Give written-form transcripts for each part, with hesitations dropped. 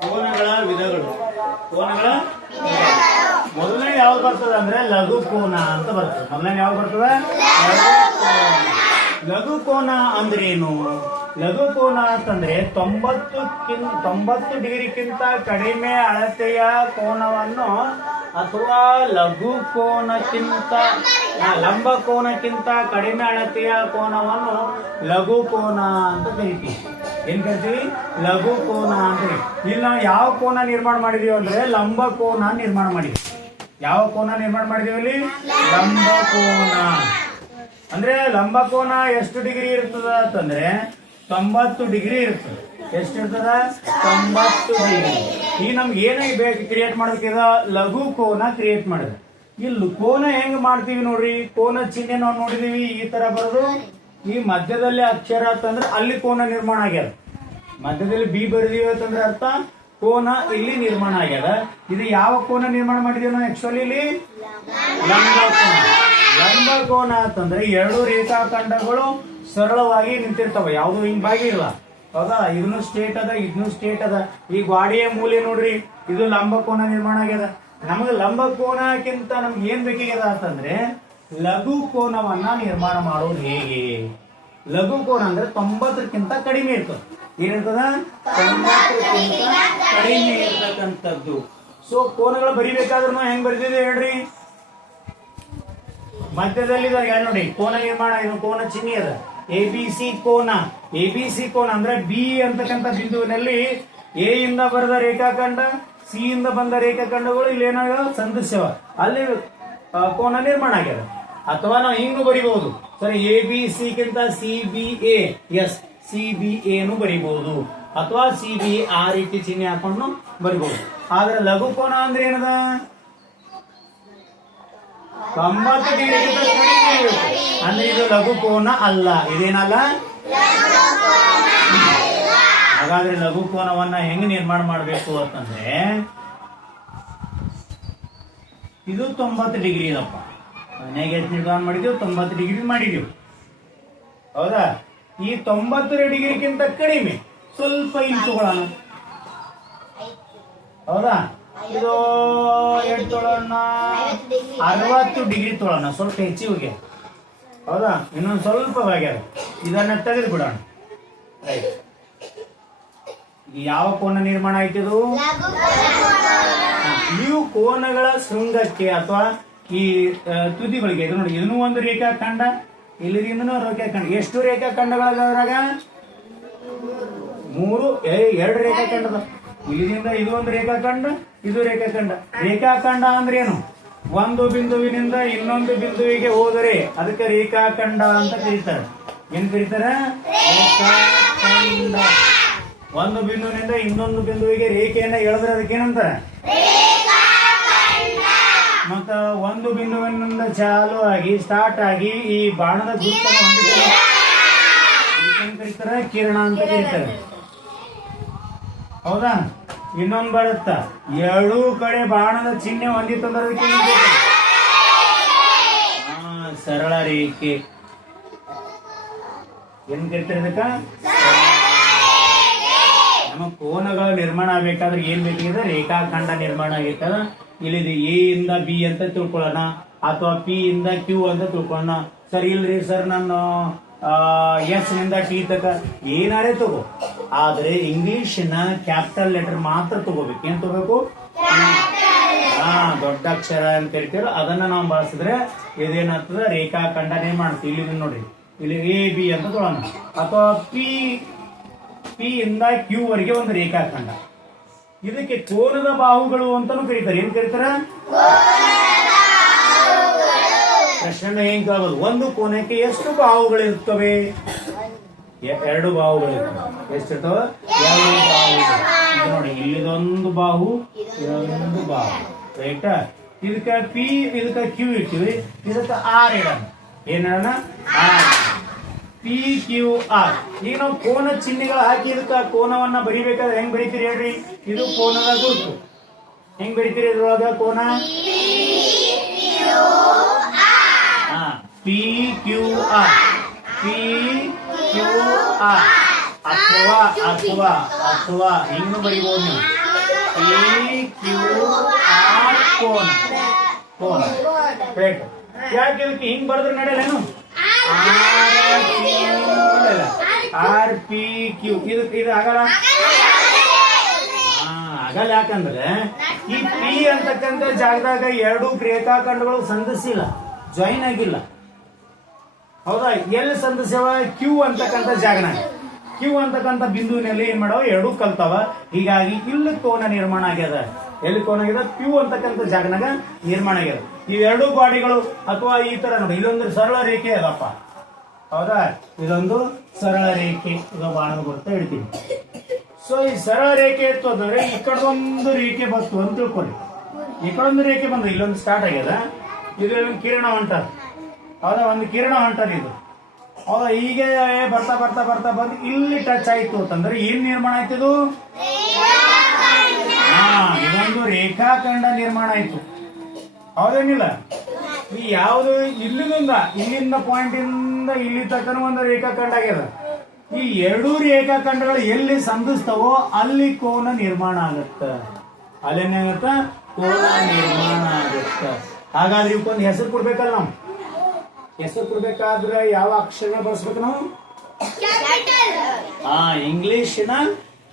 ಕೋನಗಳ ವಿಧಗಳು. ಕೋನಗಳ ಮೊದಲನೇ ಯಾವ್ದು ಬರ್ತದ ಅಂದ್ರೆ ಲಘು ಕೋನ ಅಂತ ಬರ್ತದೆ. ಮೊದಲನೇ ಯಾವ್ದು ಬರ್ತದ? ಲಘು ಕೋನ ಅಂದ್ರೇನು? ಲಘು ಕೋನ ಅಂತಂದ್ರೆ 90 ಡಿಗ್ರಿಗಿಂತ ಕಡಿಮೆ ಅಳತೆಯ ಕೋನವನ್ನು ಅಥವಾ ಲಘು ಕೋನಕ್ಕಿಂತ ಲಂಬ ಕೋನಕ್ಕಿಂತ ಕಡಿಮೆ ಅಳತೆಯ ಕೋನವನ್ನು ಲಘು ಕೋನ ಅಂತ ಕರಿತೀವಿ. ಏನ್ ಕರಿತೀವಿ? ಲಘು ಕೋನ ಅಂತ. ಇಲ್ಲಿ ನಾವು ಯಾವ ಕೋನ ನಿರ್ಮಾಣ ಮಾಡಿದೀವಿ ಅಂದ್ರೆ ಲಂಬ ಕೋನ ನಿರ್ಮಾಣ ಮಾಡಿದ್ವಿ. ಯಾವ ಕೋನ ನಿರ್ಮಾಣ ಮಾಡಿದೀವಿ ಇಲ್ಲಿ? ಲಂಬ ಕೋನ. ಅಂದ್ರೆ ಲಂಬ ಕೋನ ಎಷ್ಟು ಡಿಗ್ರಿ ಇರ್ತದ ಅಂತಂದ್ರೆ 90 ಡಿಗ್ರಿ ಇರ್ತದೆ. ಎಷ್ಟಿರ್ತದ? 90 ಡಿಗ್ರಿ. ಈಗ ನಮ್ಗೆ ಏನಾಗಿ ಬೇಕು ಕ್ರಿಯೇಟ್ ಮಾಡ್ಬೇಕಿದ? ಲಘು ಕೋನ ಕ್ರಿಯೇಟ್ ಮಾಡಿದ್ರೆ ಇಲ್ಲಿ ಕೋನ ಹೆಂಗ್ ಮಾಡ್ತೀವಿ ನೋಡ್ರಿ. ಕೋನ ಚಿಹ್ನೆ ನಾವು ನೋಡಿದೀವಿ, ಈ ತರ ಬರೋದು. ಈ ಮಧ್ಯದಲ್ಲಿ ಅಕ್ಷರ ಅಂತಂದ್ರೆ ಅಲ್ಲಿ ಕೋನ ನಿರ್ಮಾಣ ಆಗ್ಯದ. ಮಧ್ಯದಲ್ಲಿ ಬಿ ಬರೆದೀವಿ ಅಂತಂದ್ರೆ ಅರ್ಥ ಕೋನ ಇಲ್ಲಿ ನಿರ್ಮಾಣ ಆಗ್ಯದ. ಇದು ಯಾವ ಕೋನ ನಿರ್ಮಾಣ ಮಾಡಿದೀವಿ ನಾವು? ಆಕ್ಚುಲಿ ಇಲ್ಲಿ ಲಂಬ ಕೋನ. ಲಂಬ ಕೋನ ಅಂತಂದ್ರೆ ಎರಡು ರೇಖಾಖಂಡಗಳು ಸರಳವಾಗಿ ನಿಂತಿರ್ತಾವ, ಯಾವ್ದು ಹಿಂಗ್ ಬಾಗಿ ಇಲ್ಲ. ಹೌದಾ? ಇದನ್ನು ಸ್ಟೇಟ್ ಅದ, ಇದನ್ನು ಸ್ಟೇಟ್ ಅದ. ಈ ಗಾಡಿಯ ಮೂಲೆ ನೋಡ್ರಿ, ಇದು ಲಂಬ ಕೋನ ನಿರ್ಮಾಣ ಆಗ್ಯದ. ನಮಗೆ ಲಂಬ ಕೋನಕ್ಕಿಂತ ನಮ್ಗೆ ಏನ್ ಬೇಕಾಗ್ಯದ ಅಂತಂದ್ರೆ ಲಘು ಕೋನವನ್ನ ನಿರ್ಮಾಣ ಮಾಡೋದು ಹೇಗೆ? ಲಘು ಕೋನ ಅಂದ್ರೆ 90ಕ್ಕಿಂತ ಕಡಿಮೆ ಇರ್ತದೆ. ಏನಿರ್ತದ? 90ಕ್ಕಿಂತ ಕಡಿಮೆ ಇರ್ತಕ್ಕಂಥದ್ದು. ಸೊ ಕೋನಗಳು ಬರಿಬೇಕಾದ್ರೂ ಹೆಂಗ್ ಬರೀತಿದೆ ಹೇಳ್ರಿ? ಮಧ್ಯದಲ್ಲಿ ನೋಡಿ ಕೋನ ನಿರ್ಮಾಣ, ಇದು ಕೋನ ಚಿಹ್ನೆ ಅದ. ABC ಕೋನ. ABC ಕೋನ ಅಂದ್ರೆ ಬಿ ಅಂತಕ್ಕಂಥ ಬಿಂದುವಿನಲ್ಲಿ ಎ ಇಂದ ಬರೆದ ರೇಖಾಖಂಡ, ಸಿ ಇಂದ ಬಂದ ರೇಖಾಖಂಡಗಳು ಇಲ್ಲಿ ಏನಾಗ ಸಂಧಿಸ್ಯವ, ಅಲ್ಲಿ ಕೋನ ನಿರ್ಮಾಣ ಆಗ್ಯದ. ಅಥವಾ ನಾವು ಹಿಂಗೂ ಬರಿಬಹುದು. ಸರಿ, ABC ಗಿಂತ CBA, ಎಸ್ CBA ನು ಬರಿಬಹುದು. ಅಥವಾ CBA ಆ ರೀತಿ ಚಿಹ್ನೆ ಹಾಕೊಂಡು ಬರಿಬಹುದು. ಆದ್ರೆ ಲಘು ಕೋನ ಅಂದ್ರೆ ಏನದ? 90 ಡಿಗ್ರಿಗಿಂತ ಕಡಿಮೆ ಇರುತ್ತೆ. ಅಂದ್ರೆ ಇದು ಲಘು ಕೋನ ಅಲ್ಲ. ಇದೇನಲ್ಲ? ಹಾಗಾದ್ರೆ ಲಘು ಕೋನವನ್ನ ಹೆಂಗ್ ನಿರ್ಮಾಣ ಮಾಡಬೇಕು ಅಂತಂದ್ರೆ ಇದು 90 ಡಿಗ್ರಿ ಇದಪ್ಪ. ಹೇಗೆ ನಿರ್ಮಾಣ ಮಾಡಿದೀವಿ? 90 ಡಿಗ್ರಿ ಮಾಡಿದೀವಿ. ಹೌದಾ? ಈ 90 ಡಿಗ್ರಿಗಿಂತ ಕಡಿಮೆ ಸ್ವಲ್ಪ ಇಲ್ಲಿ ತಗೊಳ್ಳೋಣ. ಹೌದಾ? ಇದು ಎಷ್ಟು ತೊಗೊಳ್ಳೋಣ? 60 ಡಿಗ್ರಿ ತೊಗೊಳ್ಳೋಣ, ಸ್ವಲ್ಪ ಹೆಚ್ಚಿಗೆ. ಹೌದಾ? ಇನ್ನೊಂದು ಸ್ವಲ್ಪ ಆಗ್ಯದ. ಇದನ್ನ ತೆಗೆದು ಬಿಡೋಣ. ರೈಟ್. ಯಾವ ಕೋನ ನಿರ್ಮಾಣ ಆಯ್ತದು? ಇವು ಕೋನಗಳ ಶೃಂಗಕ್ಕೆ ಅಥವಾ ಈ ತುದಿಗಳಿಗೆ. ಇದು ನೋಡಿ, ಇದನ್ನು ಒಂದು ರೇಖಾಖಂಡ, ಇಲ್ಲಿಂದನೂ ರೇಖಾಖಂಡ. ಎಷ್ಟು ರೇಖಾಖಂಡಗಳಾಗ? 2 ರೇಖಾಖಂಡದ. ಇಲ್ಲಿಂದ ಇದು ಒಂದು ರೇಖಾಖಂಡ, ಇದು ರೇಖಾಖಂಡ. ರೇಖಾಖಂಡ ಅಂದ್ರೆ ಏನು? ಒಂದು ಬಿಂದುವಿನಿಂದ ಇನ್ನೊಂದು ಬಿಂದುವಿಗೆ ಹೋದರೆ ಅದಕ್ಕೆ ರೇಖಾಖಂಡ ಅಂತ ಕರೀತಾರೆ. ಏನ್ ಕರೀತಾರೆ? ರೇಖಾಖಂಡ. ಒಂದು ಬಿಂದುವಿನಿಂದ ಇನ್ನೊಂದು ಬಿಂದುವಿಗೆ ರೇಖೆಯನ್ನ ಎಳೆದ್ರೆ ಅದಕ್ಕೆ ಏನಂತಾರೆ? ಮತ್ತ ಒಂದು ಬಿಂದುವಿನಿಂದ ಚಾಲು ಆಗಿ ಸ್ಟಾರ್ಟ್ ಆಗಿ ಈ ಬಾಣದ ಗುರುತನ್ನು ಹೊಂದಿದ್ದಾರೆ, ಕರೀತಾರೆ ಕಿರಣ ಅಂತ ಕರೀತಾರೆ. ಹೌದಾ? ಇನ್ನೊಂದು ಬರುತ್ತ, ಎರಡೂ ಕಡೆ ಬಾಣದ ಚಿಹ್ನೆ ಹೊಂದಿತ್ತಂದ್ರೆ ಅದಕ್ಕೆ ಸರಳ ರೇಖೆ. ಏನ್ ಕರಿತಾರೆ ಅದಕ್ಕ? ನಮ್ಮ ಕೋನಗಳ ನಿರ್ಮಾಣ ಆಗ್ಬೇಕಾದ್ರೆ ಏನ್ ಬೇಕಿದೆ? ರೇಖಾಖಂಡ ನಿರ್ಮಾಣ ಆಗೈತದ. ಇಲ್ಲಿ ಎ ಇಂದ ಬಿ ಅಂತ ತಿಳ್ಕೊಳ್ಳೋಣ, ಅಥವಾ ಪಿ ಇಂದ ಕ್ಯೂ ಅಂತ ತಿಳ್ಕೊಳ್ಳೋಣ. ಸರ್ ಇಲ್ರಿ ಸರ್ ನಾನು ಎಸ್ ನಿಂದ ಟಿ ತಕ ಏನಾರೇ ತಗೋ, ಆದ್ರೆ ಇಂಗ್ಲಿಷಿನ ಕ್ಯಾಪಿಟಲ್ ಲೆಟರ್ ಮಾತ್ರ ತಗೋಬೇಕು. ಏನ್ ತಗೋಬೇಕು? ದೊಡ್ಡ ಅಕ್ಷರ ಅಂತ ಕರಿತೀರ, ಅದನ್ನ ನಾವು ಬಳಸಿದ್ರೆ ಇದೇನಾಗ್ತದ? ರೇಖಾಖಂಡನೇ ಮಾಡ್ತೀವಿ. ಇಲ್ಲಿ ನೋಡ್ರಿ, ಇಲ್ಲಿ ಎ ಬಿ ಅಂತ ತಗೊಳ್ಳೋಣ. ಅಥವಾ ಪಿ ಇಂದ ಕ್ಯೂ ವರೆಗೆ ಒಂದು ರೇಖಾಖಂಡ. ಇದಕ್ಕೆ ಕೋನದ ಬಾಹುಗಳು ಅಂತಾನು ಕರೀತಾರೆ. ಏನ್ ಕರೀತಾರ? ಪ್ರಶ್ನೆ ಏನ್ ಕೇಳಬಹುದು? ಒಂದು ಕೋನಕ್ಕೆ ಎಷ್ಟು ಬಾಹುಗಳಿರ್ತವೆ? 2 ಬಾಹುಗಳಿರ್ತವೆ. ಎಷ್ಟಿರ್ತವೆ? 2 ಬಾಹುಗಳು. ನೋಡಿ, ಇಲ್ಲಿದೊಂದು ಬಾಹು, ಇದೊಂದು ಬಾಹು. ರೈಟ್? ಇದಕ್ಕ ಪಿ, ಇದಕ್ಕ ಕ್ಯೂ ಇರ್ತೀವಿ, ಇದಕ್ಕ ಆರ್ ಇಡೋಣ. ಏನ್ ಹೇಳೋಣ? P Q R. ಈಗ ನಾವು ಕೋನ ಚಿಹ್ನೆಗಳು ಹಾಕಿ ಇದಕ್ಕ ಕೋನವನ್ನ ಬರಿಬೇಕಾದ್ರೆ ಹೆಂಗ್ ಬರೀತೀರಿ ಹೇಳ್ರಿ? ಇದು ಕೋನದ ಗುರುತು. ಹೆಂಗ್ ಬರೀತೀರಿ ಇದ್ರೊಳಗ ಕೋನ? P Q R. P Q R ಅಥವಾ ಅಥವಾ ಅಥವಾ ಹಿಂಗ್ ಬರಿಬಹುದು ನೀವು ಪಿ ಕ್ಯೂ ಆರ್ ಕೋನ ಕೋನ ಕರೆಕ್ಟ್. ಯಾಕೆ ಇದಕ್ಕೆ ಹಿಂಗ್ ಬರೆದ್ರೆ ನಡೆಯಲ್ಲೇನು ಆರ್ ಪಿ ಕ್ಯೂ ಇದು ಆಗಲ್ಲ ಆಗಲ್ಲ. ಯಾಕಂದ್ರೆ ಈ ಪಿ ಅಂತಕ್ಕಂಥ ಜಾಗದಾಗ ಎರಡು ರೇಖಾಖಂಡಗಳು ಸಂಧಿಸಿಲ್ಲ, ಜಾಯಿನ್ ಆಗಿಲ್ಲ. ಹೌದಾ? ಎಲ್ಲಿ ಸಂಧಿಸ್ಯವ? ಕ್ಯೂ ಅಂತಕ್ಕಂಥ ಜಾಗನಾಗ ಕ್ಯೂ ಅಂತಕ್ಕಂಥ ಬಿಂದುವಿನಲ್ಲಿ ಏನ್ ಮಾಡವ ಎರಡು ಕಲ್ತಾವ. ಹೀಗಾಗಿ ಇಲ್ಲಿ ಕೋನ ನಿರ್ಮಾಣ ಆಗ್ಯದ. ಎಲ್ಲಿ ಕೋನ ಆಗ್ಯದ? ಕ್ಯೂ ಅಂತಕ್ಕಂಥ ಜಾಗನಾಗ ನಿರ್ಮಾಣ ಆಗ್ಯದ. ಇವೆರಡು ಗಾಡಿಗಳು ಅಥವಾ ಈ ತರ ನೋಡಿ, ಇಲ್ಲೊಂದು ಸರಳ ರೇಖೆ ಅದಪ್ಪ. ಹೌದಾ? ಇದೊಂದು ಸರಳ ರೇಖೆ. ಇದು ಬಾಣದ ಗುರುತ ಹೇಳ್ತೀನಿ. ಸೊ ಈ ಸರಳ ರೇಖೆ ಇತ್ತು ಅಂದ್ರೆ ಈ ಕಡೆದೊಂದು ರೇಖೆ ಬಂತು ಅಂತ ತಿಳ್ಕೊಳ್ಳಿ. ಈ ಕಡೊಂದು ರೇಖೆ ಬಂದು ಇಲ್ಲೊಂದು ಸ್ಟಾರ್ಟ್ ಆಗ್ಯದ. ಇದು ಕಿರಣ ಹೊಂಟದ. ಹೌದಾ? ಒಂದು ಕಿರಣ ಹೊಂಟದ ಇದು. ಹೌದಾ? ಈಗ ಬರ್ತಾ ಬರ್ತಾ ಬರ್ತಾ ಬಂದು ಇಲ್ಲಿ ಟಚ್ ಆಯ್ತು ಅಂತಂದ್ರೆ ಏನ್ ನಿರ್ಮಾಣ ಆಯ್ತು? ಇದು ಇದೊಂದು ರೇಖಾಖಂಡ ನಿರ್ಮಾಣ ಆಯ್ತು. ಹೌದೇನಿಲ್ಲ? ಈ ಯಾವುದು ಇಲ್ಲಿಂದ ಪಾಯಿಂಟ್ ಇಂದ ಇಲ್ಲಿ ತಕ್ಕನ ಒಂದು ರೇಖಾಖಂಡ ಆಗ್ಯದ. ಈ ಎರಡೂ ರೇಖಾಖಂಡಗಳು ಎಲ್ಲಿ ಸಂಧಿಸ್ತಾವೋ ಅಲ್ಲಿ ಕೋನ ನಿರ್ಮಾಣ ಆಗತ್ತ. ಅಲ್ಲೇನಾಗತ್ತ? ಕೋನ ನಿರ್ಮಾಣ ಆಗತ್ತ. ಹಾಗಾದ್ರೆ ಇವಕ್ಕೊಂದು ಹೆಸರು ಕೊಡ್ಬೇಕಲ್ಲ ನಾವು. ಹೆಸರು ಕೊಡ್ಬೇಕಾದ್ರೆ ಯಾವ ಅಕ್ಷರ ಬಳಸ್ಬೇಕು ನಾವು? ಇಂಗ್ಲಿಷಿನ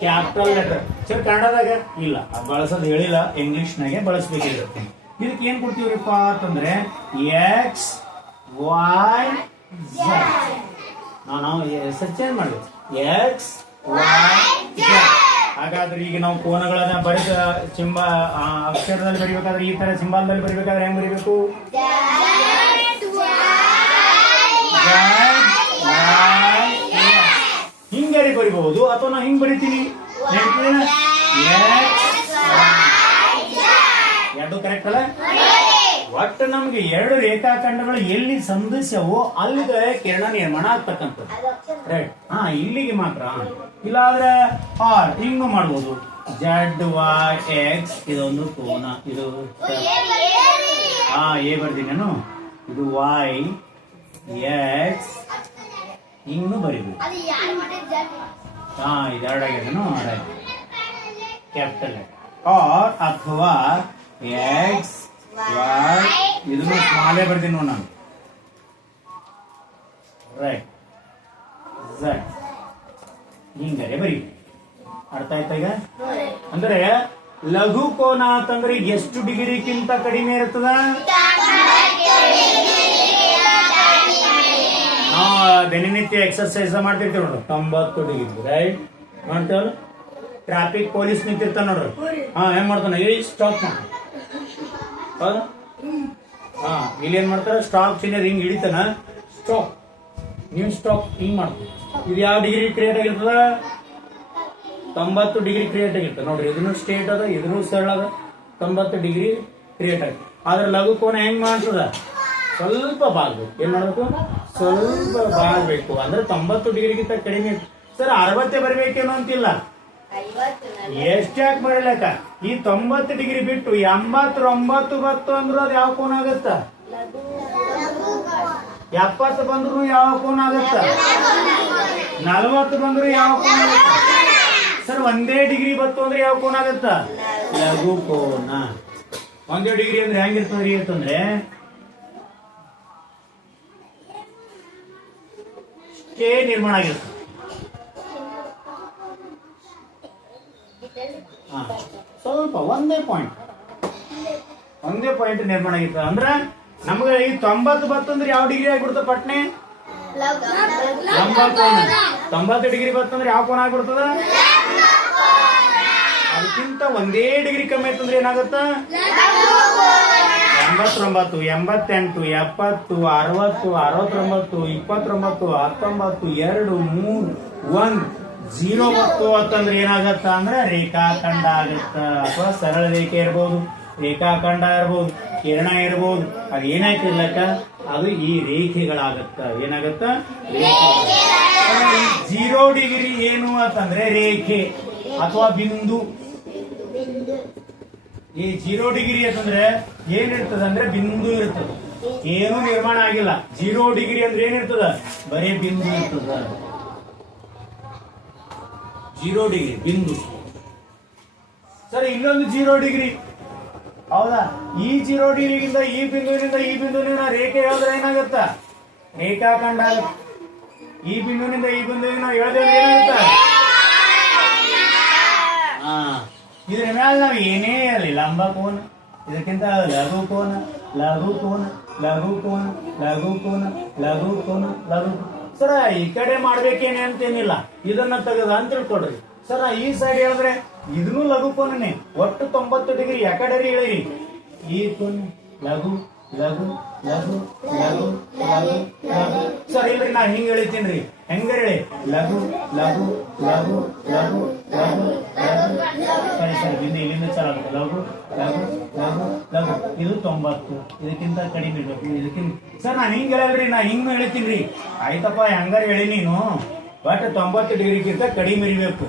ಕ್ಯಾಪಿಟಲ್ ಲೆಟರ್. ಸರ್ ಕನ್ನಡದಾಗ ಇಲ್ಲ ಬಳಸೋದು ಹೇಳಿಲ್ಲ, ಇಂಗ್ಲಿಷ್ನಾಗೆ ಬಳಸ್ಬೇಕಿರುತ್ತೆ. ಇದಕ್ಕೆ ಏನ್ ಕೊಡ್ತೀವ್ರಿಪ್ಪ ಅಂತಂದ್ರೆ ಎಕ್ಸ್ ವೈ ಝೆಡ್. ನಾವು ಹೆಸರು ಚೇಂಜ್ ಮಾಡ್ಬೇಕು, ಎಕ್ಸ್ ವೈ ಝೆಡ್. ಹಾಗಾದ್ರೆ ಈಗ ನಾವು ಕೋನಗಳನ್ನ ಬರೆದ ಅಕ್ಷರದಲ್ಲಿ ಬರಿಬೇಕಾದ್ರೆ ಈ ತರ ಸಿಂಬಾಲ್ದಲ್ಲಿ ಬರಿಬೇಕಾದ್ರೆ ಹೆಂಗ್ ಬರಿಬೇಕು? ಹಿಂಗಾರಿ ಬರಿಬಹುದು ಅಥವಾ ನಾ ಹಿಂಗ್ ಬರಿತೀನಿ. ಎರಡು ಕರೆಕ್ಟ್ ಅಲ್ಲ? ಒಟ್ಟು ನಮ್ಗೆ ಎರಡು ರೇಖಾಖಂಡಗಳು ಎಲ್ಲಿ ಸಂಧಿಸ್ಯವೋ ಅಲ್ಲಿಗೆ ಕಿರಣ ನಿರ್ಮಾಣ ಆಗ್ತಕ್ಕಂಥದ್ದು. ರೈಟ್? ಇಲ್ಲಿಗೆ ಮಾತ್ರ. ಇಲ್ಲಾದ್ರೆ ಆರ್ ಹಿಂಗ ಮಾಡ್ಬೋದು. ಜೆಡ್ ವೈ ಎಕ್ಸ್ ಇದೊಂದು ಕೋನ. ಇದು ಎ ಬರ್ತೀನಿ ನಾನು. ಇದು ವೈ ಎಕ್ಸ್ ಹಿಂಗೂ ಬರೀಬೇಕು. ಇದೆರಡಾಗಿದನು ಕ್ಯಾಪಿಟಲ್ ಆರ್ ಅಥವಾ ಎಕ್ಸ್ ವೈ ಇದನ್ನು ಸ್ಮಾಲೇ ಬರ್ತೀನಿ ನೋಡಿ ನಾನು. ರೈಟ್ ಝೆಡ್ ಹಿಂಗಾರೆ ಬರೀ. ಅರ್ಥ ಆಯ್ತಾ ಈಗ? ಅಂದ್ರೆ ಲಘು ಕೋನ ಅಂತಂದ್ರೆ ಎಷ್ಟು ಡಿಗ್ರಿಗಿಂತ ಕಡಿಮೆ ಇರ್ತದ? ದಿನನಿತ್ಯ ಎಕ್ಸರ್ಸೈಸ್ ಮಾಡ್ತಿರ್ತೀವಿ ನೋಡ್ರಿ, 90 ಡಿಗ್ರಿ. ರೈಟ್? ಮಾಡ್ತೇವಲ್ಲ? ಟ್ರಾಫಿಕ್ ಪೊಲೀಸ್ ನಿಂತಿರ್ತಾನ ನೋಡ್ರಿ, ಏನ್ ಮಾಡ್ತಾನ? ಸ್ಟಾಪ್ ಮಾಡ. ಹೌದಾ? ಇಲ್ಲಿ ಏನ್ ಮಾಡ್ತಾರ? ಸ್ಟಾಪ್ ಚಿಹ್ನೆ ಹಿಂಗ್ ಹಿಡಿತಾನ. ಸ್ಟಾಪ್, ನೀವು ಸ್ಟಾಪ್ ಹಿಂಗ್ ಮಾಡ್ತೀವಿ. ಇದು ಯಾವ ಡಿಗ್ರಿ ಕ್ರಿಯೇಟ್ ಆಗಿರ್ತದ? 90 ಡಿಗ್ರಿ ಕ್ರಿಯೇಟ್ ಆಗಿರ್ತದೆ ನೋಡ್ರಿ. ಇದನ್ನು ಸ್ಟೇಟ್ ಅದ, ಇದನ್ನು ಸರಳ ಅದ. 90 ಡಿಗ್ರಿ ಕ್ರಿಯೇಟ್ ಆಗಿ. ಆದ್ರೆ ಲಘು ಕೋನ ಹೆಂಗ್ ಮಾಡ್ತದ? ಸ್ವಲ್ಪ ಬಾಗ್ಬೇಕು. ಏನ್ ಮಾಡ್ಬೇಕು? ಸ್ವಲ್ಪ ಬಾಗ್ಬೇಕು. ಅಂದ್ರೆ 90 ಡಿಗ್ರಿಗಿಂತ ಕಡಿಮೆ. ಸರ್ 60 ಬರಬೇಕೇನೋ ಅಂತಿಲ್ಲ. ಎಷ್ಟಾಕ್ ಬರಲಕ್ಕ? ಈ 90 ಡಿಗ್ರಿ ಬಿಟ್ಟು 80, 90 ಬತ್ತು ಅಂದ್ರು ಅದು ಯಾವ ಕೋನ ಆಗತ್ತ? 70 ಬಂದ್ರು ಯಾವ ಕೋನ ಆಗತ್ತ? 40 ಬಂದ್ರು ಯಾವ ಕೋನ ಆಗತ್ತ? ಸರ್ 1 ಡಿಗ್ರಿ ಬತ್ತು ಅಂದ್ರೆ ಯಾವ ಕೋನ ಆಗತ್ತ? ಲಘು ಕೋನ. 1 ಡಿಗ್ರಿ ಅಂದ್ರೆ ಹೆಂಗಿರ್ತದ್ರಿ ಅಂತಂದ್ರೆ ನಿರ್ಮಾಣ ಆಗಿರುತ್ತೆ. ಸ್ವಲ್ಪ ಒಂದೇ ಪಾಯಿಂಟ್ ನಿರ್ಮಾಣ ಆಗಿರ್ತದೆ. ಅಂದ್ರೆ ನಮ್ಗೆ ಈ 90 ಬತ್ತಂದ್ರೆ ಯಾವ ಡಿಗ್ರಿ ಆಗ್ಬಿಡ್ತದೆ? ಪಟ್ನೆ ಲಂಬ ಕೋನ. 90 ಡಿಗ್ರಿ ಬತ್ತಂದ್ರೆ ಯಾವ ಕೋನ ಆಗ್ಬಿಡ್ತದ? ಅದಕ್ಕಿಂತ 1 ಡಿಗ್ರಿ ಕಮ್ಮಿ ಆಯ್ತಂದ್ರೆ ಏನಾಗತ್ತ? 89, 88, 70, 60, 69, 29, 19, 2, 3, 1, 0 ಬತ್ತು ಅಂತಂದ್ರೆ ಏನಾಗತ್ತ? ಅಂದ್ರೆ ರೇಖಾಖಂಡ ಆಗತ್ತ. ಅಥವಾ ಸರಳ ರೇಖೆ ಇರ್ಬೋದು, ರೇಖಾಖಂಡ ಇರ್ಬೋದು, ಕಿರಣ ಇರ್ಬೋದು. ಅದು ಏನಾಯ್ತಿರ್ಲಕ್ಕ? ಅದು ಈ ರೇಖೆಗಳಾಗತ್ತ. ಏನಾಗತ್ತ? ರೇಖೆ. 0 ಡಿಗ್ರಿ ಏನು ಅಂತಂದ್ರೆ ರೇಖೆ ಅಥವಾ ಬಿಂದು. ಈ 0 ಡಿಗ್ರಿ ಅಂತಂದ್ರೆ ಏನಿರ್ತದ? ಅಂದ್ರೆ ಬಿಂದು ಇರ್ತದ, ಏನು ನಿರ್ಮಾಣ ಆಗಿಲ್ಲ. 0 ಡಿಗ್ರಿ ಅಂದ್ರೆ ಏನಿರ್ತದ? ಬರೀ ಬಿಂದು ಇರ್ತದ. 0 ಡಿಗ್ರಿ ಬಿಂದು. ಸರಿ, ಇಲ್ಲೊಂದು 0 ಡಿಗ್ರಿ. ಹೌದಾ? ಈ 0 ಡಿಗ್ರಿಗಿಂತ ಈ ಬಿಂದುವಿನ ರೇಖೆ ಹೇಳಿದ್ರೆ ಏನಾಗುತ್ತ? ರೇಖಾಖಂಡ ಆಗುತ್ತೆ. ಈ ಬಿಂದುವಿನಿಂದ ಈ ಬಿಂದುವಿನ ಹೇಳಿದ್ರೆ ಏನಾಗುತ್ತ? ಇದ್ರ ಮೇಲೆ ನಾವು ಏನೇ ಇರಲಿ, ಲಂಬ ಕೋನ, ಇದಕ್ಕಿಂತ ಲಘು ಕೋನ, ಲಘು ಕೋನ, ಲಘು ಕೋನ, ಲಘು ಕೋನ, ಲಘು ಕೋನ, ಲಘು. ಸರ ಈ ಕಡೆ ಮಾಡ್ಬೇಕೇನೆ ಅಂತೇನಿಲ್ಲ, ಇದನ್ನ ತೆಗೆದ ಅಂತ ತಿಳ್ಕೊಡ್ರಿ. ಸರ ಈ ಸೈಡ್ ಹೇಳಿದ್ರೆ ಇದನ್ನು ಲಘು ಕೋನನೇ. ಒಟ್ಟು 90 ಡಿಗ್ರಿ ಯಾಕಡೆ ಹೇಳಿರಿ. ಈ ಕೋನ ಲಘು ಲಘು ಲಘು ಲಘು ಲಘು ಲಘು. ಸರ್ ಇಲ್ರಿ, ನಾ ಹಿಂಗ್ ಹೇಳಿತೀನಿ. ಹೆಂಗ ಹೇಳಿ? ಲಘು ಲಘು ಲಘು ಲಘು ಲಘು ಲಘು. ಸರಿ ಸರಿ, ಇಲ್ಲಿಂದ ಚಾಲ ಲಘು ಲಘು ಲಘು ಲಘು. ಇದು 90, ಇದಕ್ಕಿಂತ ಕಡಿಮೆ ಇರ್ಬೇಕು. ಇದಕ್ಕಿಂತ ಸರ್ ನಾನು ಹಿಂಗ್ ಹೇಳಲ್ರಿ, ನಾ ಹಿಂಗ್ ಹೇಳ್ತೀನಿ. ಆಯ್ತಪ್ಪ, ಹೆಂಗಾರ ಹೇಳಿ ನೀನು. ಬಟ್ 90 ಡಿಗ್ರಿಗಿಂತ ಕಡಿಮೆ ಇರಬೇಕು.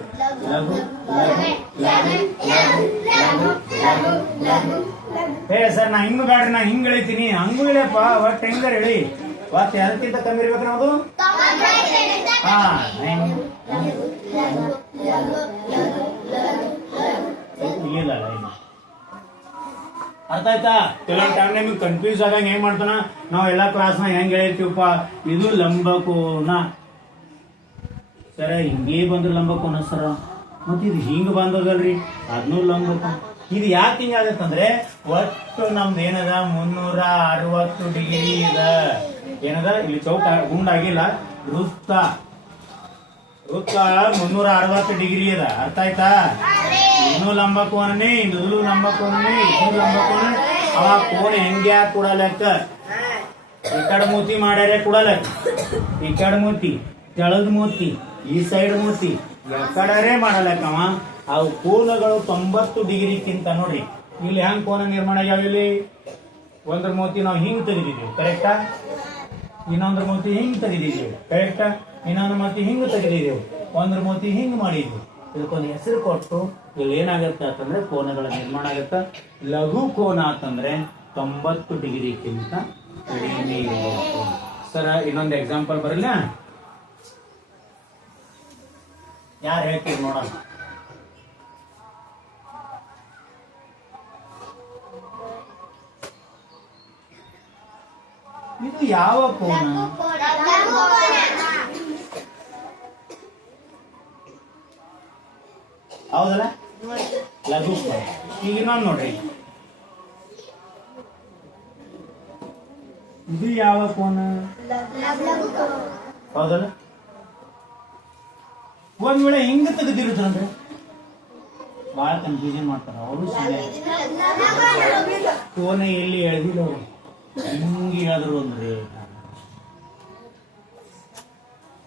ಲಘು ಲಘು ಲಘು ಲಘು ಲಘು ಲಘು ಲಘು. ಏ ಸರ್, ನಾ ಹಿಂಗ್ ಬೇಡ್ರಿ, ನಾ ಹಿಂಗ್ ಹೇಳ್ತೀನಿ. ಹಂಗೂ ಹೇಳಿಯಪ್ಪ, ಒಟ್ಟು ಹೆಂಗಾರ ಹೇಳಿ. ಒಟ್ಟು ಅದಕ್ಕಿಂತ ಕಮ್ಮಿ ಇರ್ಬೇಕು ನಾವು. ಹಾ, ಇಲ್ಲ ಅರ್ಥ ಆಯ್ತಾ? ಕೆಲವೊಂದು ಟೈಮ್ ನಿಮ್ಗೆ ಕನ್ಫ್ಯೂಸ್ ಆಗಂಗ ಹೆಂಗ್ ಮಾಡ್ತಾನ, ನಾವ್ ಎಲ್ಲಾ ಕ್ಲಾಸ್ನ ಹೆಂಗ್ ಹೇಳಿರ್ತೀವಪ್ಪ. ಇದು ಲಂಬಕೋನ. ಸರ ಹಿಂಗೇ ಬಂದ್ರೆ ಲಂಬಕೋನ ಸರ. ಮತ್ತೆ ಇದು ಹಿಂಗ್ ಬಂದದಲ್ರಿ, ಅದನ್ನೂ ಲಂಬಕೋನ. ಇದು ಯಾಕೆ ಹಿಂಗಾಗತ್ತಂದ್ರೆ, ಒಟ್ಟು ನಮ್ದು ಏನದ 360 ಡಿಗ್ರಿ ಇದ. ಏನದ ಇಲ್ಲಿ ಚೌಕ ಗುಂಡಾಗಿಲ್ಲ, ವೃತ್ತ 360 ಡಿಗ್ರಿ ಅದ. ಅರ್ಥ ಆಯ್ತಾ? ಇನ್ನೂ ಲಂಬಕೋನೇ, ಇದು ಲಂಬಕೋನೇ, ಇದು ಲಂಬಕೋನ. ಅವ ಕೋನ ಹೆಂಗ್ಯಾ ಕೂಡ ಲೆಕ್ಕ. ಈ ಕಡೆ ಮೂತಿ ಮಾಡ್ಯಾರ ಕೂಡ ಲೆಕ್ಕ. ಈ ಕಡೆ ಮೂತಿ, ತೆಳದ್ ಮೂತಿ, ಈ ಸೈಡ್ ಮೂತಿ, ಎಕಡರೇ ಮಾಡಲಕ್ಕವ. ಅವು ಕೋನಗಳು 90 ಡಿಗ್ರಿಕ್ಕಿಂತ ನೋಡ್ರಿ. ಇಲ್ಲಿ ಹೆಂಗ್ ಕೋನ ನಿರ್ಮಾಣ ಆಗ್ಯಾವ? ಇಲ್ಲಿ ಒಂದ್ರ ಮೂತಿ ನಾವು ಹಿಂಗ್ ತೆಗೆದಿದ್ದೀವಿ, ಕರೆಕ್ಟಾ? ಇನ್ನೊಂದ್ರ ಮೂತಿ ಹಿಂಗ್ ತೆಗೆದಿದ್ದೀವಿ, ಕರೆಕ್ಟಾ? ಇನ್ನೊಂದ್ರ ಮೂತಿ ಹಿಂಗ್ ತೆಗೆದಿದ್ದೀವಿ, ಒಂದ್ರ ಮೂತಿ ಹಿಂಗ್ ಮಾಡಿದ್ವಿ. ಇದಕ್ಕೊಂದು ಹೆಸರು ಕೊಟ್ಟು ಇಲ್ಲಿ ಏನಾಗತ್ತೆ ಅಂತಂದ್ರೆ ಕೋನಗಳ ನಿರ್ಮಾಣ ಆಗತ್ತ. ಲಘು ಕೋನ ಅಂತಂದ್ರೆ 90 ಡಿಗ್ರಿಕ್ಕಿಂತ ಕಡಿಮೆ ಇರಬೇಕು. ಸರ ಇನ್ನೊಂದು ಎಕ್ಸಾಂಪಲ್ ಬರಲ್ಲ, ಯಾರು ಹೇಳ್ತೀವಿ ನೋಡೋಣ. ಇದು ಯಾವ ಕೋನ? ಹೌದಲ್ಲ, ಲಘು ಕೋನ. ಈಗ ಇನ್ನೊಂದು ನೋಡ್ರಿ, ಇದು ಯಾವ ಕೋನ? ಹೌದಲ್ಲ. ಒಂದ್ ವೇಳೆ ಹಿಂಗ ತೆಗೆದಿರುತ್ತಂದ್ರೆ ಬಹಳ ಕನ್ಫ್ಯೂಷನ್ ಮಾಡ್ತಾರ ಅವರು. ಕೋನ ಎಲ್ಲಿ ಎಳೆದಿಲ್ಲ, ಹಿಂಗೆ ಹೇಳಿದ್ರು ಅಂದ್ರೆ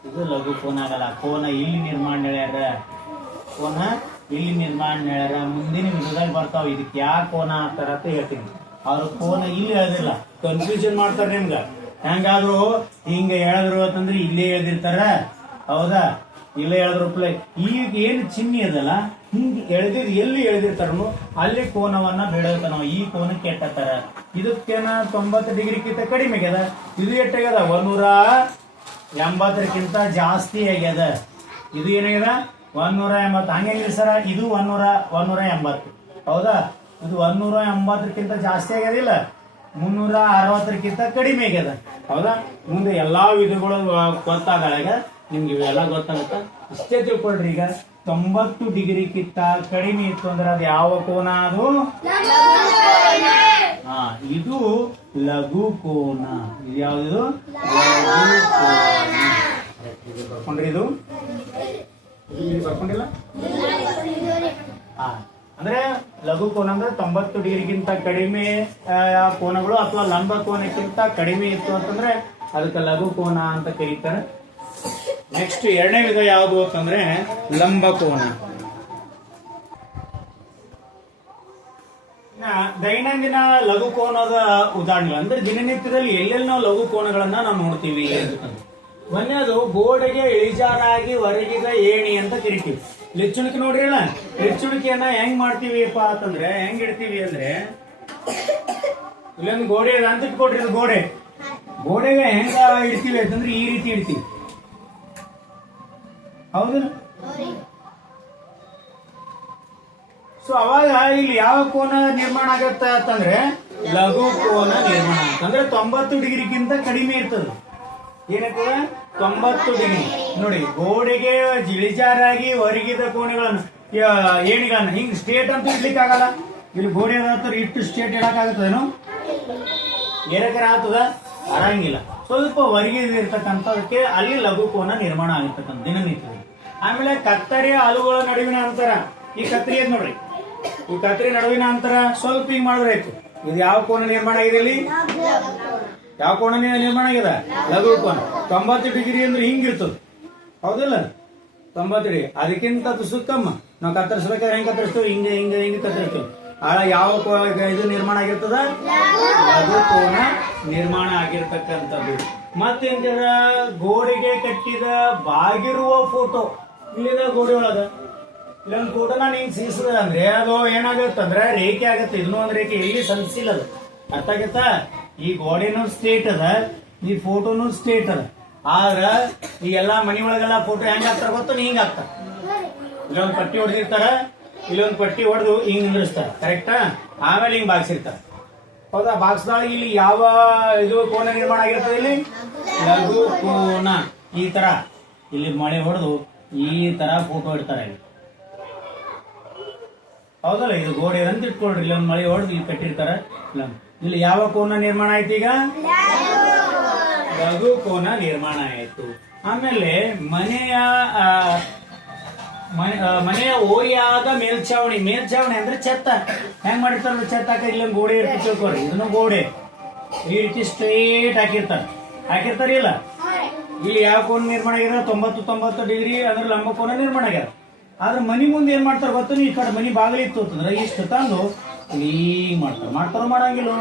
ಇದು ಲಘು ಕೋನ ಆಗಲ್ಲ. ಕೋನ ಇಲ್ಲಿ ನಿರ್ಮಾಣ ಹೇಳ್ಯಾರ, ಕೋನ ಇಲ್ಲಿ ನಿರ್ಮಾಣ ಹೇಳ್ಯಾರ. ಮುಂದಿನ ವಿಧದಾಗ ಬರ್ತಾವ. ಇದಕ್ಕೆ ಯಾವ ಕೋನ ಅಂತಾರ ಅಂತ ಹೇಳ್ತೀನಿ. ಅವ್ರು ಕೋನ ಇಲ್ಲಿ ಎಳೆದಿಲ್ಲ, ಕನ್ಫ್ಯೂಷನ್ ಮಾಡ್ತಾರ ನಿಮ್ಗ. ಹೆಂಗಾದ್ರು ಹಿಂಗ ಹೇಳಿದ್ರು ಅಂತಂದ್ರೆ ಇಲ್ಲೇ ಎಳೆದಿರ್ತಾರ. ಹೌದಾ? ಇಲ್ಲೇ ಎಳೆದ್ರು. ಈಗ ಏನು ಚಿಹ್ನೆ ಅದಲ್ಲ, ಹಿಂಗ್ ಎಳೆದಿರ್ ಎಲ್ಲಿ ಎಳೆದಿರ್ತಾರ ಅಲ್ಲಿ ಕೋನವನ್ನ ಬೆಳೆದ ನಾವು. ಈ ಕೋನ ಕೆಟ್ಟತಾರ. ಇದಕ್ಕೇನ 90 ಡಿಗ್ರಿಗಿಂತ ಕಡಿಮೆ ಆಗ್ಯದ. ಇದು ಎಷ್ಟಾಗ್ಯದ? 180ಕ್ಕಿಂತ ಜಾಸ್ತಿ ಆಗ್ಯದ. ಇದು ಏನಾಗ್ಯದ? 180. ಹಂಗಿಲ್ಲ ಸರ, ಇದು 180. ಹೌದಾ? ಇದು 180ಕ್ಕಿಂತ ಜಾಸ್ತಿ ಆಗ್ಯದಿಲ್ಲ, 360ಕ್ಕಿಂತ ಕಡಿಮೆ ಆಗ್ಯದ. ಹೌದಾ? ಮುಂದೆ ಎಲ್ಲಾ ವಿಧಗಳು ಗೊತ್ತಾದಾಗ ನಿಮ್ಗೆ ಇವೆಲ್ಲ ಗೊತ್ತಾಗತ್ತ. ಇಷ್ಟೇ ತಿಳ್ಕೊಳ್ರಿ. ಈಗ 90 ಡಿಗ್ರಿಗಿಂತ ಕಡಿಮೆ ಇತ್ತು ಅಂದ್ರೆ ಅದು ಯಾವ ಕೋನ? ಅದು ಇದು ಲಘು ಕೋನ. ಇದು ಯಾವ್ದು? ಲಘು ಕೋನ. ಬರ್ಕೊಂಡ್ರಿ? ಇದು ಬರ್ಕೊಂಡಿಲ್ಲ? ಅಂದ್ರೆ ಲಘು ಕೋನ ಅಂದ್ರೆ 90 ಡಿಗ್ರಿಗಿಂತ ಕಡಿಮೆ ಕೋನಗಳು, ಅಥವಾ ಲಂಬ ಕೋನಕ್ಕಿಂತ ಕಡಿಮೆ ಇತ್ತು ಅಂತಂದ್ರೆ ಅದಕ್ಕೆ ಲಘು ಕೋನ ಅಂತ ಕರೀತಾರೆ. ನೆಕ್ಸ್ಟ್ ಎರಡನೇ ವಿಧ ಯಾವುದು ಅಂತಂದ್ರೆ ಲಂಬಕೋನ. ದೈನಂದಿನ ಲಘು ಕೋನದ ಉದಾಹರಣೆ ಅಂದ್ರೆ ದಿನನಿತ್ಯದಲ್ಲಿ ಎಲ್ಲೆಲ್ಲಿ ನಾವು ಲಘು ಕೋನಗಳನ್ನ ನಾವು ನೋಡ್ತೀವಿ ಅಂತಂದ್ರೆ, ಒಂದೇದು ಗೋಡೆಗೆ ಇಳಿಜಾರಾಗಿ ಹೊರಗಿದ ಏಣಿ ಅಂತ ಕರಿತೀವಿ. ಲಿಚ್ಚುಣಿಕೆ ನೋಡ್ರಿಲ್ಲ, ಲಿಚ್ಚುಣಿಕೆಯನ್ನ ಹೆಂಗ್ ಮಾಡ್ತೀವಿಪ್ಪ ಅಂತಂದ್ರೆ, ಹೆಂಗ್ ಇಡ್ತೀವಿ ಅಂದ್ರೆ, ಇಲ್ಲೊಂದು ಗೋಡೆ ಅಂತ ಇಟ್ಕೊಡ್ರಿ. ಇದು ಗೋಡೆಗೆ ಹೆಂಗ ಇಡ್ತೀವಿ ಅಂತಂದ್ರೆ ಈ ರೀತಿ ಇಡ್ತೀವಿ. ಹೌದಿಲ್ಲ? ಸೊ ಅವಾಗ ಇಲ್ಲಿ ಯಾವ ಕೋನ ನಿರ್ಮಾಣ ಆಗತ್ತ ಅಂತಂದ್ರೆ ಲಘು ಕೋನ ನಿರ್ಮಾಣ ಅಂತಂದ್ರೆ 90 ಡಿಗ್ರಿಗಿಂತ ಕಡಿಮೆ ಇರ್ತದೆ. ಏನಾಗ್ತದ 90 ಡಿಗ್ರಿ. ನೋಡಿ, ಗೋಡೆಗೆ ಇಳಿಜಾರಾಗಿ ಹೊರಗಿದ ಕೋಣೆಗಳನ್ನು ಏಣಿಗಳನ್ನ ಹಿಂಗ್ ಸ್ಟೇಟ್ ಅಂತೂ ಇಡ್ಲಿಕ್ಕೆ ಆಗಲ್ಲ. ಇಲ್ಲಿ ಗೋಡೆ ಇಟ್ಟು ಸ್ಟೇಟ್ ಇಡಕ್ ಆಗತ್ತದೇನು? ಏನಾಕರ ಆಗ್ತದ? ಅರಂಗಿಲ್ಲ. ಸ್ವಲ್ಪ ಹೊರಗೆ ಇರ್ತಕ್ಕಂಥದಕ್ಕೆ ಅಲ್ಲಿ ಲಘು ಕೋನ ನಿರ್ಮಾಣ ಆಗಿರ್ತಕ್ಕಂಥ ದಿನನಿತ್ಯದಲ್ಲಿ. ಆಮೇಲೆ ಕತ್ತರಿಯ ಹಲುಗಳ ನಡುವಿನ ಅಂತರ, ಈ ಕತ್ತರಿ ಅದ್ ನೋಡ್ರಿ, ಈ ಕತ್ತರಿ ನಡುವಿನ ಅಂತರ ಸ್ವಲ್ಪ ಹಿಂಗ್ ಮಾಡಬೇಕು. ಇದು ಯಾವ ಕೋನ ನಿರ್ಮಾಣ ಆಗಿದೆ? ಇಲ್ಲಿ ಯಾವ ಕೋನ ನಿರ್ಮಾಣ ಆಗಿದೆ? ಲಘು ಕೋನ. 90 ಡಿಗ್ರಿ ಅಂದ್ರೆ ಹಿಂಗಿರ್ತದ, ಹೌದಿಲ್ಲ? 90 ಡಿಗ್ರಿ. ಅದಕ್ಕಿಂತ ಸುಕ್ಕಮ್ಮ ನಾವು ಕತ್ತರಿಸ್ಬೇಕಾದ್ರೆ ಹೆಂಗ್ ಕತ್ತರಿಸ್ತೇವೆ? ಹಿಂಗೆ ಹಿಂಗೆ ಹಿಂಗೆ ಕತ್ತರಿಸ್ತೇವೆ. ಯಾವ ಇದು ನಿರ್ಮಾಣ ಆಗಿರ್ತದ? ಲಘು ಕೋನ ನಿರ್ಮಾಣ ಆಗಿರ್ತಕ್ಕಂಥದ್ದು. ಮತ್ತೇನ್ ಗೋಡೆಗೆ ಕಟ್ಟಿದ ಬಾಗಿರುವ ಫೋಟೋ ಇಲ್ಲಿದ ಗೋಡೆ ಒಳಗ ಇಲ್ಲೊಂದು ಫೋಟೋ ನಾನು ಹಿಂಗ್ ಸಿಗಿಸಿದ ಅಂದ್ರೆ ಅದು ಏನಾಗತ್ತಂದ್ರೆ ರೇಖೆ ಆಗತ್ತೆ. ಇದನ್ನೂ ಒಂದ್ ರೇಖೆ ಎಲ್ಲಿ ಸಲ್ಲಿಸಿಲ್ಲ ಅದು. ಅರ್ಥ ಆಗತ್ತಾ? ಈ ಗೋಡೆನೂ ಸ್ಟೇಟ್ ಅದ, ಈ ಫೋಟೋನು ಸ್ಟೇಟ್ ಅದ. ಆದ್ರ ಈ ಎಲ್ಲಾ ಮನಿ ಒಳಗೆಲ್ಲ ಫೋಟೋ ಹೆಂಗ್ ಹಾಕ್ತಾರ ಗೊತ್ತ? ಹಿಂಗ್ ಹಾಕ್ತಾರ. ಇಲ್ಲೊಂದ್ ಪಟ್ಟಿ ಹೊಡೆದಿರ್ತಾರ, ಇಲ್ಲೊಂದ್ ಪಟ್ಟಿ ಹೊಡೆದು ಹಿಂಗ್ ನಿಂದ್ರಿಸ್ತಾರ. ಕರೆಕ್ಟಾ? ಆಮೇಲೆ ಹಿಂಗ್ ಬಾಗ್ಸಿರ್ತಾರ. ಹೌದಾ? ಬಾಕ್ಸ್ದಾಗ ಇಲ್ಲಿ ಯಾವ ಇದು ಕೋನ ನಿರ್ಮಾಣ ಆಗಿರ್ತದೆ? ಇಲ್ಲಿ ಲಘು ಕೋನ. ಈ ತರ ಇಲ್ಲಿ ಮಳೆ ಹೊಡೆದು ಈ ತರ ಫೋಟೋ ಇಡ್ತಾರೆ ಇಲ್ಲಿ, ಹೌದಲ್ಲ? ಇದು ಗೋಡೆ ಅಂತ ಇಟ್ಕೊಳ್ರಿ. ಇಲ್ಲೊಂದು ಮಳೆ ಹೊಡೆದು ಇಲ್ಲಿ ಕಟ್ಟಿರ್ತಾರ. ಇಲ್ಲಿ ಯಾವ ಕೋನ ನಿರ್ಮಾಣ ಆಯ್ತು? ಈಗ ಲಘು ಕೋನ ನಿರ್ಮಾಣ ಆಯ್ತು. ಆಮೇಲೆ ಮನೆಯ ಓರಿಯಾದ ಮೇಲ್ಛಾವಣಿ. ಮೇಲ್ಛಾವಣಿ ಅಂದ್ರೆ ಛತ್ತ. ಹೆಂಗ್ ಮಾಡಿರ್ತಾರ ಛತ್ತ ಹಾಕಿ? ಇಲ್ಲೊಂದು ಗೋಡೆ ಇರ್ತಿ ತಿಳ್ಕೊರಿ. ಇದನ್ನು ಗೋಡೆ ಈ ರೀತಿ ಸ್ಟ್ರೇಟ್ ಹಾಕಿರ್ತಾರ ಇಲ್ಲ? ಇಲ್ಲಿ ಯಾವ ಕೋನ ನಿರ್ಮಾಣ ಆಗ್ಯದ? 90 ಡಿಗ್ರಿ ಅಂದ್ರೆ ಲಂಬ ಕೋನ ನಿರ್ಮಾಣ ಆಗ್ಯದ. ಆದ್ರೆ ಮನಿ ಮುಂದೆ ಏನ್ ಮಾಡ್ತಾರ ಗೊತ್ತ? ಈ ಕಡೆ ಮನಿ ಬಾಗಿಲು ಇತ್ತು ಅಂತಂದ್ರೆ ಇಷ್ಟು ತಂದು ಹಿಂಗ್ ಮಾಡ್ತಾರ ಮಾಡಂಗಿಲ್ಲ.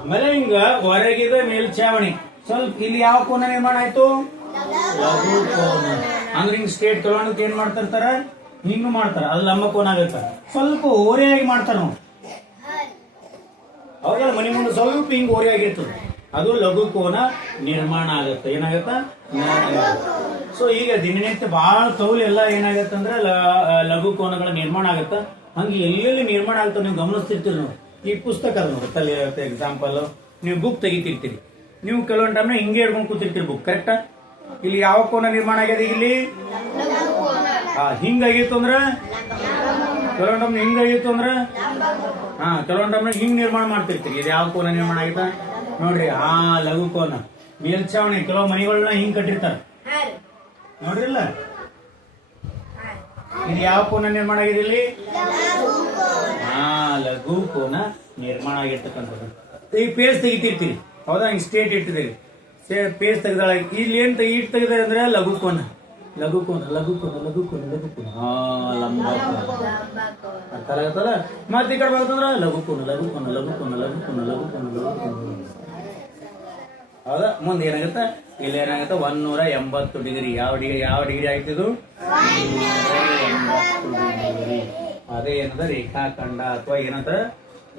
ಆಮೇಲೆ ಹಿಂಗ ಹೊರಗಿದ ಮೇಲ್ಛಾವಣಿ. ಸ್ವಲ್ಪ ಇಲ್ಲಿ ಯಾವ ಕೋನ ನಿರ್ಮಾಣ ಆಯ್ತು? ಲಘು ಕೋನ. ಅಂದ್ರೆ ಹಿಂಗ್ ಸ್ಟೇಟ್ ತಗೊಂಡ್ ಏನ್ ಮಾಡ್ತಿರ್ತಾರ? ಹಿಂಗ್ ಮಾಡ್ತಾರ. ಅದು ಲಂಬ ಕೋನ ಆಗತ್ತ. ಸ್ವಲ್ಪ ಓರೆಯಾಗಿ ಮಾಡ್ತಾರ ನಾವು, ಹೌದಲ್ಲ? ಮನಿ ಮುಂದೆ ಸ್ವಲ್ಪ ಹಿಂಗ್ ಓರೆಯಾಗಿರ್ತದೆ, ಅದು ಲಘು ಕೋನ ನಿರ್ಮಾಣ ಆಗತ್ತೆ. ಏನಾಗತ್ತ? ಸೊ ಈಗ ದಿನನಿತ್ಯ ಬಹಳ ತೌಲ್ ಎಲ್ಲ ಏನಾಗತ್ತ ಅಂದ್ರೆ ಲಘು ಕೋನಗಳ ನಿರ್ಮಾಣ ಆಗತ್ತ. ಹಂಗೆ ಎಲ್ಲೆಲ್ಲಿ ನಿರ್ಮಾಣ ಆಗ್ತಾವ ನೀವು ಗಮನಿಸ್ತಿರ್ತೀರಿ. ನಾವು ಈ ಪುಸ್ತಕ ಅದ ನೋಡಿ, ತಲೆ ಎಕ್ಸಾಂಪಲ್ ನೀವು ಬುಕ್ ತೆಗಿತಿರ್ತೀರಿ. ನೀವು ಕೆಲವೊಂದು ಟೈಮ್ ಹಿಂಗೆ ಹಿಡ್ಕೊಂಡು ಕೂತಿರ್ತೀರಿ ಬುಕ್. ಕರೆಕ್ಟಾ? ಇಲ್ಲಿ ಯಾವ ಕೋನ ನಿರ್ಮಾಣ ಆಗ್ಯದ? ಇಲ್ಲಿ ಹಿಂಗಾಗಿತ್ತು ಅಂದ್ರ, ಕೆಲವೊಂದು ಟೈಮ್ ಹಿಂಗಾಗಿತ್ತು ಅಂದ್ರ ಕೆಲವೊಂದು ಟೈಮ್ ಹಿಂಗ್ ನಿರ್ಮಾಣ ಮಾಡ್ತಿರ್ತೀರಿ. ಇದು ಯಾವ ಕೋನ ನಿರ್ಮಾಣ ಆಗಿತ್ತ ನೋಡ್ರಿ? ಲಘು ಕೋನ. ಮೇಲ್ಛಾವಣಿ ಕೆಲವು ಮನೆಗಳನ್ನ ಹಿಂಗ್ ಕಟ್ಟಿರ್ತಾರ ನೋಡ್ರಿಲ್ಲ? ಇದು ಯಾವ ಕೋನ ನಿರ್ಮಾಣ ಆಗಿದೆ? ಇಲ್ಲಿ ಲಘು ಕೋನ ನಿರ್ಮಾಣ ಆಗಿರ್ತಕ್ಕಂಥದ್ದು. ಈ ಪೇಜ್ ತೆಗಿತಿರ್ತೀರಿ, ಹೌದಾ? ಹಿಂಗ್ ಸ್ಟೇಟ್ ಇಟ್ಟಿದ್ದೀರಿ. ಪೇಜ್ ತೆಗ್ದಾಳ ಇಲ್ಲಿ ಏನ್ ಇಟ್ ತೆಗ್ದಾರೆ ಅಂದ್ರೆ ಲಘು ಕೋನ. ಲಘು ಕೋನ ಲಘು ಕೋನ ಲಘು ಕೋನ ಲಘು ಕೋನ ಲಂಬ ಅರ್ಥ ಆಗತ್ತಲ್ಲ? ಮತ್ತೆ ಈ ಕಡೆ ಬರ್ತಂದ್ರ ಲಘು ಕೋನ ಲಘು ಕೋನ ಲಘು ಕೋನ ಲಘು ಕೋನ ಲಘು ಕೋನ ಲಘು ಕೋನ. ಹೌದಾ? ಮುಂದೆ ಏನಾಗತ್ತ? ಇಲ್ಲಿ ಏನಾಗತ್ತ? 180 ಡಿಗ್ರಿ. ಯಾವ ಡಿಗ್ರಿ ಆಯ್ತಿದು? 180 ಡಿಗ್ರಿ. ಅದೇ ಏನದ? ರೇಖಾಖಂಡ ಅಥವಾ ಏನಂತ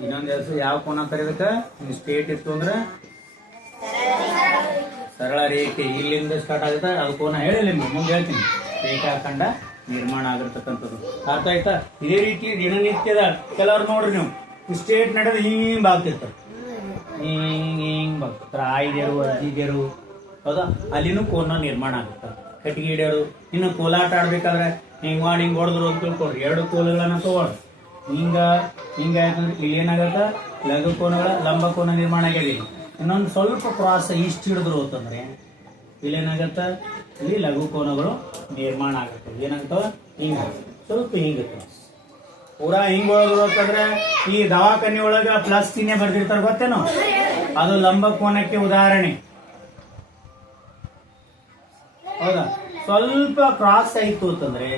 ಇನ್ನೊಂದ್ ಹೆಸರು ಯಾವ ಕೋನ ಅಂತಾರೆ ಇದಕ್ಕ? ಸ್ಟೇಟ್ ಇತ್ತು ಅಂದ್ರೆ ಸರಳ ರೇಖೆ. ಇಲ್ಲಿಂದ ಸ್ಟಾರ್ಟ್ ಆಗುತ್ತೆ ಅದು ಕೋನ. ಹೇಳಿಲ್ಲ ಮುಂದೆ ಹೇಳ್ತೀನಿ. ರೇಖಾಖಂಡ ನಿರ್ಮಾಣ ಆಗಿರ್ತಕ್ಕಂಥದ್ದು. ಅರ್ಥ ಆಯ್ತಾ? ಇದೇ ರೀತಿ ದಿನನಿತ್ಯದ ಕೆಲವ್ರು ನೋಡ್ರಿ ನೀವು ಸ್ಟೇಟ್ ನಡೆದು ಹಿಂಗ್ ಬಾಗ್ತಿರ್ತಾರೆ, ಹಿಂಗ್ ಬಾಗ್ತಿರ್ತಾರೆ. ಆಯ್ದೇರು ಅಜ್ಜಿದೇರು, ಹೌದಾ? ಅಲ್ಲಿನೂ ಕೋನ ನಿರ್ಮಾಣ ಆಗುತ್ತೆ. ಕಟ್ಟಿಗೆ ಹಿಡಿಯೋರು. ಇನ್ನು ಕೋಲಾಟ ಆಡ್ಬೇಕಾದ್ರೆ ಹಿಂಗ್ ಮಾಡಿ ಹಿಂಗ್ ಹೊಡೆದ್ರು ಅಂತ ತಿಳ್ಕೊಡ್ರಿ. 2 ಕೋಲುಗಳನ್ನ ತಗೊಳ್ರಿ. ಹಿಂಗಾಯ್ತಂದ್ರೆ ಇಲ್ಲಿ ಏನಾಗತ್ತ? ಲಘು ಕೋನಗಳ ಲಂಬ ಕೋನ ನಿರ್ಮಾಣ ಆಗ್ಯದ. ಇನ್ನೊಂದು ಸ್ವಲ್ಪ ಕ್ರಾಸ್ ಇಷ್ಟು ಹಿಡಿದ್ರು ಅಂತಂದ್ರೆ ಇಲ್ಲೇನಾಗತ್ತ? ಇಲ್ಲಿ ಲಘು ಕೋನಗಳು ನಿರ್ಮಾಣ ಆಗತ್ತೆ. ಏನಾಗ್ತಾವ? ಹಿಂಗ ಸ್ವಲ್ಪ ಹಿಂಗ ಪೂರಾ ಹಿಂಗ್ ಒಳದ್ರು ಅಂತಂದ್ರೆ ಈ ದವಾಖಾನೆ ಒಳಗ ಪ್ಲಸ್ ಚಿಹ್ನೆ ಬರ್ದಿರ್ತಾರ ಗೊತ್ತೇನು? ಅದು ಲಂಬ ಕೋನಕ್ಕೆ ಉದಾಹರಣೆ, ಹೌದಾ? ಸ್ವಲ್ಪ ಕ್ರಾಸ್ ಆಯ್ತು ಅಂತಂದ್ರೆ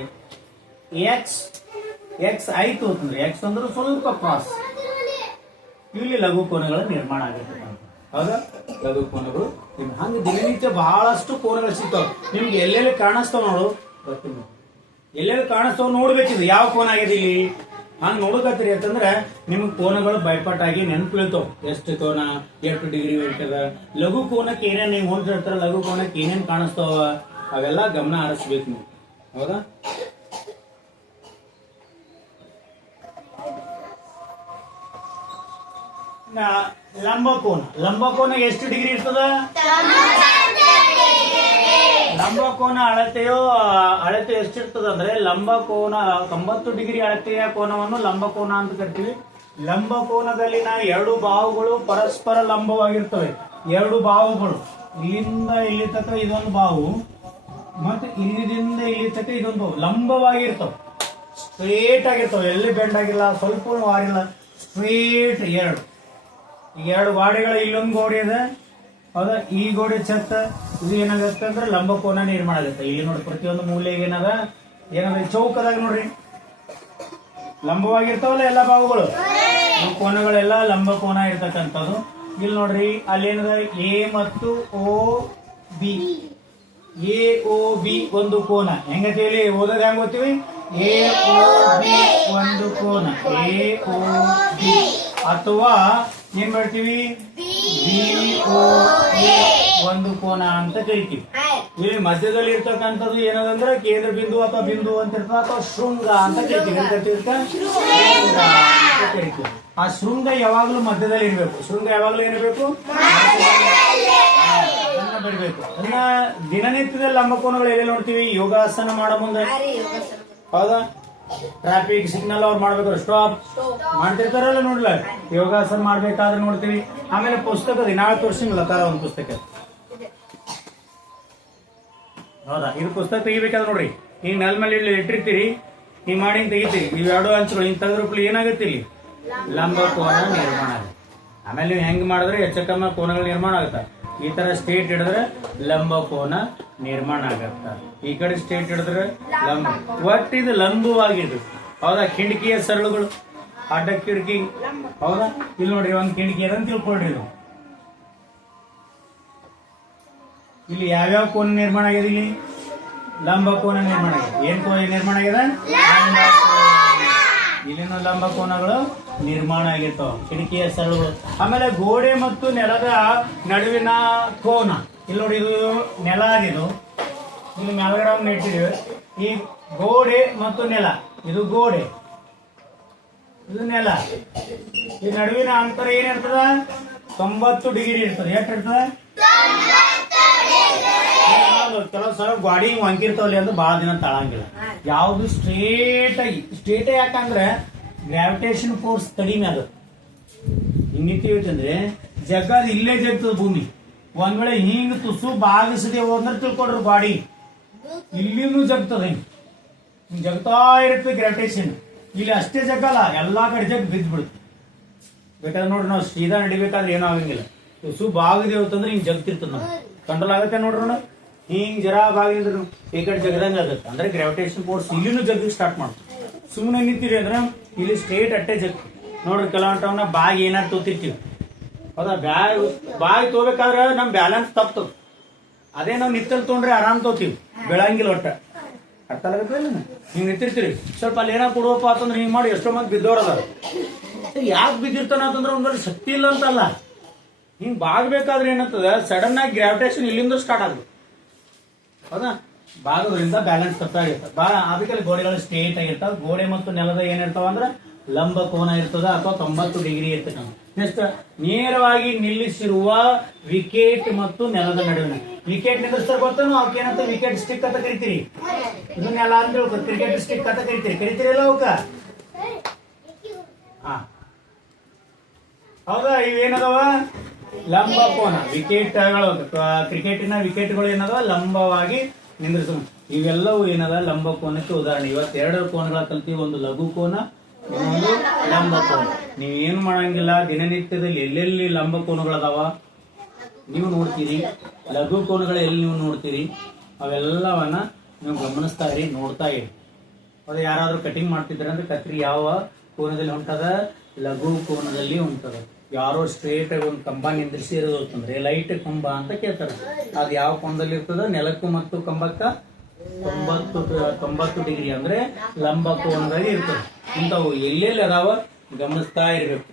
ಎಕ್ಸ್ ಆಯ್ತು ಅಂತಂದ್ರೆ ಎಕ್ಸ್ ಅಂದ್ರೆ ಸ್ವಲ್ಪ ಕ್ರಾಸ್, ಇಲ್ಲಿ ಲಘು ಕೋನಗಳ ನಿರ್ಮಾಣ ಆಗಿರ್ತದೆ. ಹೌದಾ? ಲಘು ಕೋನಗಳು ಹಂಗ ದಿನನಿತ್ಯ ಬಹಳಷ್ಟು ಕೋನಗಳು ಸಿಗ್ತಾವ. ನಿಮ್ಗೆ ಎಲ್ಲೆಲ್ಲಿ ಕಾಣಿಸ್ತಾವ ನೋಡು, ಎಲ್ಲೆಲ್ಲಿ ಕಾಣಿಸ್ತಾವ ನೋಡ್ಬೇಕಿದ್ರು ಯಾವ ಕೋನ ಆಗಿದೆ ಇಲ್ಲಿ. ಹಂಗ ನೋಡಕತ್ತೀರಿ ಅಂತಂದ್ರೆ ನಿಮ್ಗೆ ಕೋನಗಳು ಬೈಪಾಟಾಗಿ ನೆನ್ಪಿಳ್ತಾವ. ಎಷ್ಟು ಕೋನ, ಎಷ್ಟು ಡಿಗ್ರಿ ಇರ್ತದ, ಲಘು ಕೋನಕ್ಕೆ ಏನೇನ್ ನೀವು ಹೊಂದಿರ್ತಾರ, ಲಘು ಕೋನಕ್ಕೆ ಏನೇನ್ ಕಾಣಿಸ್ತಾವ ಅವೆಲ್ಲ ಗಮನ ಹರಿಸ್ಬೇಕು ನೀವು. ಹೌದಾ? ಲಂಬಕೋನ. ಲಂಬಕೋನ ಎಷ್ಟು ಡಿಗ್ರಿ ಇರ್ತದ? ಲಂಬಕೋನ ಅಳತೆ ಎಷ್ಟಿರ್ತದ ಅಂದ್ರೆ ಲಂಬಕೋನ 90 ಡಿಗ್ರಿ ಅಳತೆಯ ಕೋನವನ್ನು ಲಂಬಕೋನ ಅಂತ ಕರಿತೀವಿ. ಲಂಬಕೋನದಲ್ಲಿನ ಎರಡು ಬಾಹುಗಳು ಪರಸ್ಪರ ಲಂಬವಾಗಿರ್ತವೆ. ಎರಡು ಬಾಹುಗಳು ಇಲ್ಲಿಂದ ಇಲ್ಲಿ ತನಕ ಇದೊಂದು ಬಾಹು ಮತ್ತೆ ಇಲ್ಲಿಂದ ಇಲ್ಲಿ ತನಕ ಇದೊಂದು ಬಾಹು ಲಂಬವಾಗಿರ್ತವೆ, ಸ್ಟ್ರೇಟ್ ಆಗಿರ್ತವೆ, ಎಲ್ಲಿ ಬೆಂಡ್ ಆಗಿಲ್ಲ, ಸ್ವಲ್ಪ ವಾರಿಲ್ಲ, ಸ್ಟ್ರೇಟ್. ಎರಡು ಗೋಡೆಗಳ ಇಲ್ಲೊಂದು ಗೋಡೆ ಇದೆ, ಹೌದಾ? ಈ ಗೋಡೆ ಛತ್ತ ಇದು ಏನಾಗುತ್ತೆ ಅಂದ್ರೆ ಲಂಬಕೋನ ನಿರ್ಮಾಣ ಆಗುತ್ತೆ. ಇಲ್ಲಿ ನೋಡಿ ಪ್ರತಿಯೊಂದು ಮೂಲೆಗೆ ಏನದ ಚೌಕದಾಗ ನೋಡ್ರಿ ಲಂಬವಾಗಿರ್ತಾವಲ್ಲ ಎಲ್ಲ ಬಾಹುಗಳು, ಕೋನಗಳೆಲ್ಲ ಲಂಬಕೋನ ಇರ್ತಕ್ಕಂಥದ್ದು. ಇಲ್ಲಿ ನೋಡ್ರಿ ಅಲ್ಲೇನದ ಎ ಮತ್ತು O B, A O B ಒಂದು ಕೋನ. ಹೆಂಗತಿ ಹೇಳಿ ಓದೋದು ಹೆಂಗ್ ಓದ್ತೀವಿ? ಎ ಓ ಬಿ ಒಂದು ಕೋನ, ಎ ಓ ಬಿ. ಅಥವಾ ಏನ್ ಮಾಡ್ತೀವಿ? ಬಿ ಓ ಎ ಒಂದು ಕೋನ ಅಂತ ಕರಿತೀವಿ. ಇಲ್ಲಿ ಮಧ್ಯದಲ್ಲಿ ಇರ್ತಕ್ಕಂಥದ್ದು ಏನದಂದ್ರೆ ಕೇಂದ್ರ ಬಿಂದು ಅಥವಾ ಬಿಂದು ಅಂತ ಇರ್ತದೆ, ಅಥವಾ ಶೃಂಗ ಅಂತ ಕರಿತೀವಿ. ಶೃಂಗ ಅಂತ ಕರಿತೀವಿ. ಆ ಶೃಂಗ ಯಾವಾಗ್ಲೂ ಮಧ್ಯದಲ್ಲಿ ಇರಬೇಕು. ಶೃಂಗ ಯಾವಾಗ್ಲೂ ಏನಿರ್ಬೇಕು? ಬಿಡ್ಬೇಕು. ಅದನ್ನ ದಿನನಿತ್ಯದಲ್ಲಿ ಲಂಬಕೋನಗಳು ಎಲ್ಲಿ ನೋಡ್ತೀವಿ? ಯೋಗಾಸನ ಮಾಡೋ ಮುಂದೆ, ಹೌದಾ? ಟ್ರಾಫಿಕ್ ಸಿಗ್ನಲ್ ಅವ್ರು ಮಾಡ್ಬೇಕಾದ್ರೆ ಸ್ಟಾಪ್ ಮಾಡ್ತಿರ್ತಾರಲ್ಲ ನೋಡ್ಲ, ಯೋಗಾಸನ ಮಾಡ್ಬೇಕಾದ್ರೆ ನೋಡ್ತೀವಿ. ಆಮೇಲೆ ಪುಸ್ತಕ ದಿನಾಳು ತೋರಿಸಿಲ್ಲ ತರ ಒಂದು ಪುಸ್ತಕ, ಹೌದಾ? ಇದು ಪುಸ್ತಕ ತೆಗಿಬೇಕಾದ್ರೆ ನೋಡ್ರಿ, ಈಗ ನೆಲ ಮೇಲೆ ಇಲ್ಲಿ ಇಟ್ಟಿರ್ತೀರಿ, ಈ ಮಾಡಿ ತೆಗಿತೀರಿ, ಇವೆರಡು ಅಂಚುಗಳು ಹಿಂಗ್ ತೆಗೆದ್ರಪ್ಲಿ ಏನಾಗುತ್ತೆ? ಇಲ್ಲಿ ಲಂಬಕೋನ ನಿರ್ಮಾಣ ಆಗುತ್ತೆ. ಆಮೇಲೆ ನೀವು ಹೆಂಗ್ ಮಾಡಿದ್ರೆ ಹೆಚ್ಚಕಮ್ಮ ಕೋನಗಳ ನಿರ್ಮಾಣ ಆಗುತ್ತೆ. ಈ ತರ ಸ್ಟೇಟ್ ಹಿಡಿದ್ರೆ ಲಂಬಕೋನ ನಿರ್ಮಾಣ ಆಗತ್ತ. ಈ ಕಡೆ ಸ್ಟೇಟ್ ಹಿಡಿದ್ರೆ ಲಂಬ. ಒಟ್ಟು ಇದು ಲಂಬವಾಗಿದ್ದು, ಹೌದಾ? ಕಿಟಕಿಯ ಸರಳುಗಳು, ಅಡ್ಡ ಕಿಟಕಿ, ಹೌದಾ? ಇಲ್ಲಿ ನೋಡ್ರಿ ಒಂದ್ ಕಿಟಕಿ ಅದಂತ ತಿಳ್ಕೊಳ್ರಿ. ಇದು ಇಲ್ಲಿ ಯಾವ್ಯಾವ ಕೋನ ನಿರ್ಮಾಣ ಆಗಿದೆ? ಇಲ್ಲಿ ಲಂಬಕೋನ ನಿರ್ಮಾಣ ಆಗಿದೆ. ಏನ್ ನಿರ್ಮಾಣ ಆಗಿದೆ? ಇಲ್ಲಿನ ಲಂಬಕೋನಗಳು ನಿರ್ಮಾಣ ಆಗಿರ್ತಾವ, ಕಿಟಕಿಯ ಸರಳುಗಳು. ಆಮೇಲೆ ಗೋಡೆ ಮತ್ತು ನೆಲದ ನಡುವಿನ ಕೋನ, ಇಲ್ಲಿ ನೋಡಿ ಇದು ನೆಲ ಆಗಿದ್ದು, ಇಲ್ಲಿ ಮೇಲ್ಗಡೆ ಇಟ್ಟಿದ್ದೀವಿ. ಈ ಗೋಡೆ ಮತ್ತು ನೆಲ, ಇದು ಗೋಡೆ, ಇದು ನೆಲ. ಈ ನಡುವಿನ ಅಂತರ ಏನಿರ್ತದ? 90 ಡಿಗ್ರಿ ಇರ್ತದೆ. ಎಷ್ಟು ಇರ್ತದೆ? ಕೆಲವು ಸಲ ಗಾಡಿ ವಂಕಿರ್ತಾವಲ್ಲಿ ಅಂದ್ರೆ ಬಹಳ ದಿನ ತಾಳಂಗಿಲ್ಲ. ಯಾವ್ದು ಸ್ಟ್ರೇಟ್ ಯಾಕಂದ್ರೆ ಗ್ರಾವಿಟೇಷನ್ ಫೋರ್ಸ್ ಕಡಿಮೆ ಅದು. ಹಿಂಗಿತ್ತೀವಿ ಜಗ್ಗದ ಇಲ್ಲೇ ಜಗ್ತದ ಭೂಮಿ. ಒಂದ್ ವೇಳೆ ಹಿಂಗ್ ತುಸು ಬಾಗಿಸದೆ ಹೋದ್ರೆ ತಿಳ್ಕೊಡ್ರಿ ಗಾಡಿ ಇಲ್ಲಿನೂ ಜಗ್ತದ. ಹಿಂಗ್ ಜಗ್ತಾ ಇರುತ್ತೆ ಗ್ರಾವಿಟೇಷನ್. ಇಲ್ಲಿ ಅಷ್ಟೇ ಜಗ್ಗಲ್ಲ, ಎಲ್ಲಾ ಕಡೆ ಜಗ್ ಬಿದ್ದು ಬಿಡುತ್ತೆ. ಬೇಕಾದ್ರೆ ನೋಡ್ರಿ ನಾವು ಸೀದಾ ನಡಿಬೇಕಾದ್ರೆ ಏನೂ ಆಗಂಗಿಲ್ಲ. ತುಸು ಬಾಗದೆ ಹೋತಂದ್ರೆ ಹಿಂಗ್ ಜಗ್ತಿರ್ತದ. ನಾವು ಕಂಟ್ರೋಲ್ ಆಗತ್ತೆ ನೋಡ್ರಿ. ನಾವು ಹಿಂಗ್ ಜರ ಬಾಗಿದ್ರೆ ಈ ಕಡೆ ಜಗದಂಗ ಆಗುತ್ತೆ. ಅಂದ್ರೆ ಗ್ರಾವಿಟೇಷನ್ ಫೋರ್ಸ್ ಇಲ್ಲಿನೂ ಜಗ್ಗಿ ಸ್ಟಾರ್ಟ್ ಮಾಡ್ತೀವಿ. ಸುಮ್ಮನೆ ನಿಂತೀರಿ ಅಂದ್ರೆ ಇಲ್ಲಿ ಸ್ಟ್ರೇಟ್ ಅಟ್ಟೆ ಜಗ್ ನೋಡ್ರಿ. ಕೆಲವೊಂಟವನ್ನ ಬಾಗಿ ಏನಾರು ತೋತಿರ್ತೀವಿ, ಹೌದಾ? ಬಾಗಿ ತೋಬೇಕಾದ್ರೆ ನಮ್ ಬ್ಯಾಲೆನ್ಸ್ ತಪ್ತದ. ಅದೇ ನಾವು ನಿತ್ತಲ್ಲಿ ತೊಗೊಂಡ್ರೆ ಆರಾಮ್ ತೋತೀವಿ, ಬೆಳಂಗಿಲ್ಲ ಒಟ್ಟ. ಅರ್ಥ ಆಗಬೇಕು ಇಲ್ಲ? ಹಿಂಗ್ ನಿಂತಿರ್ತೀರಿ, ಸ್ವಲ್ಪ ಅಲ್ಲಿ ಏನಾರು ಕೊಡುವಪ್ಪ ಅಂತಂದ್ರೆ ಹಿಂಗ್ ಮಾಡಿ ಎಷ್ಟೋ ಮಂದಿ ಬಿದ್ದೋರದ. ಯಾಕೆ ಬಿದ್ದಿರ್ತಾನ ಅಂತಂದ್ರೆ ಒಂದ್ರಲ್ಲಿ ಶಕ್ತಿ ಇಲ್ಲ ಅಂತಲ್ಲ. ಹಿಂಗ್ ಬಾಗ್ಬೇಕಾದ್ರೆ ಏನಂತದ ಸಡನ್ ಆಗಿ ಗ್ರಾವಿಟೇಷನ್ ಇಲ್ಲಿಂದ ಸ್ಟಾರ್ಟ್ ಆಗುತ್ತೆ, ಹೌದಾ? ಭಾಗದಿಂದ ಬ್ಯಾಲೆನ್ಸ್ ತಪ್ಪಾಗಿರ್ತದೆ. ಅದಕ್ಕೆ ಗೋಡೆಗಳು ಸ್ಟ್ರೇಟ್ ಆಗಿರ್ತಾವ. ಗೋಡೆ ಮತ್ತು ನೆಲದ ಏನಿರ್ತಾವ ಅಂದ್ರೆ ಲಂಬ ಕೋನ ಇರ್ತದ, ಅಥವಾ 90 ಡಿಗ್ರಿ ಇರ್ತದೆ. ನೆಕ್ಸ್ಟ್ ನೇರವಾಗಿ ನಿಲ್ಲಿಸಿರುವ ವಿಕೆಟ್ ಮತ್ತು ನೆಲದ ನಡುವಿನ ವಿಕೆಟ್ ನಿಲ್ಲಿಸ್ತಾರ ಗೊತ್ತೇನು? ಅವಕ್ಕೇನಂತ ವಿಕೆಟ್ ಸ್ಟಿಕ್ ಅಂತ ಕರಿತೀರಿ. ಇದು ನೆಲ ಅಂದ್ರೆ ಕ್ರಿಕೆಟ್ ಸ್ಟಿಕ್ ಅಂತ ಕರಿತೀರಿಲ್ಲ ಅವಕ್ಕ? ಹೌದಾ? ಇವೇನದವ? ಲಂಬ ಕೋನ ವಿಕೆಟ್ಗಳು. ಕ್ರಿಕೆಟಿನ ವಿಕೆಟ್ಗಳು ಏನದವ? ಲಂಬವಾಗಿ ನಿಂದ್ರಿಸ. ಇವೆಲ್ಲವೂ ಏನದ? ಲಂಬ ಕೋನಕ್ಕೆ ಉದಾಹರಣೆ. ಇವತ್ತು 2 ಕೋನಗಳ ಕಲ್ತೀವಿ, ಒಂದು ಲಘು ಕೋನ, ಇನ್ನೊಂದು ಲಂಬ ಕೋನ. ನೀವೇನು ಮಾಡಂಗಿಲ್ಲ, ದಿನನಿತ್ಯದಲ್ಲಿ ಎಲ್ಲೆಲ್ಲಿ ಲಂಬ ಕೋನಗಳದಾವ ನೀವು ನೋಡ್ತೀರಿ, ಲಘು ಕೋನಗಳು ಎಲ್ಲಿ ನೀವು ನೋಡ್ತೀರಿ, ಅವೆಲ್ಲವನ್ನ ನೀವು ಗಮನಿಸ್ತಾ ಇರಿ, ನೋಡ್ತಾ ಇರಿ. ಅದು ಯಾರಾದ್ರೂ ಕಟಿಂಗ್ ಮಾಡ್ತಿದ್ರೆ ಅಂದ್ರೆ ಕತ್ರಿ ಯಾವ ಕೋನದಲ್ಲಿ ಹೊಂಟದ? ಲಘು ಕೋನದಲ್ಲಿ ಹೊಂಟದ. ಯಾರೋ ಸ್ಟ್ರೇಟ್ ಆಗಿ ಒಂದು ಕಂಬ ನಿಂದ್ರಿಸಿ ಇರೋದಂದ್ರೆ ಲೈಟ್ ಕಂಬ ಅಂತ ಕೇಳ್ತಾರೆ. ಅದು ಯಾವ ಕೋನದಲ್ಲಿ ಇರ್ತದ? ನೆಲಕ್ಕೂ ಮತ್ತು ಕಂಬಕ್ಕ 90 ಡಿಗ್ರಿ ಅಂದ್ರೆ ಲಂಬ ಕೋನದಲ್ಲಿ ಇರ್ತದೆ. ಇಂಥವು ಎಲ್ಲೆಲ್ಲಿ ಅದಾವ ಗಮನಿಸ್ತಾ ಇರ್ಬೇಕು.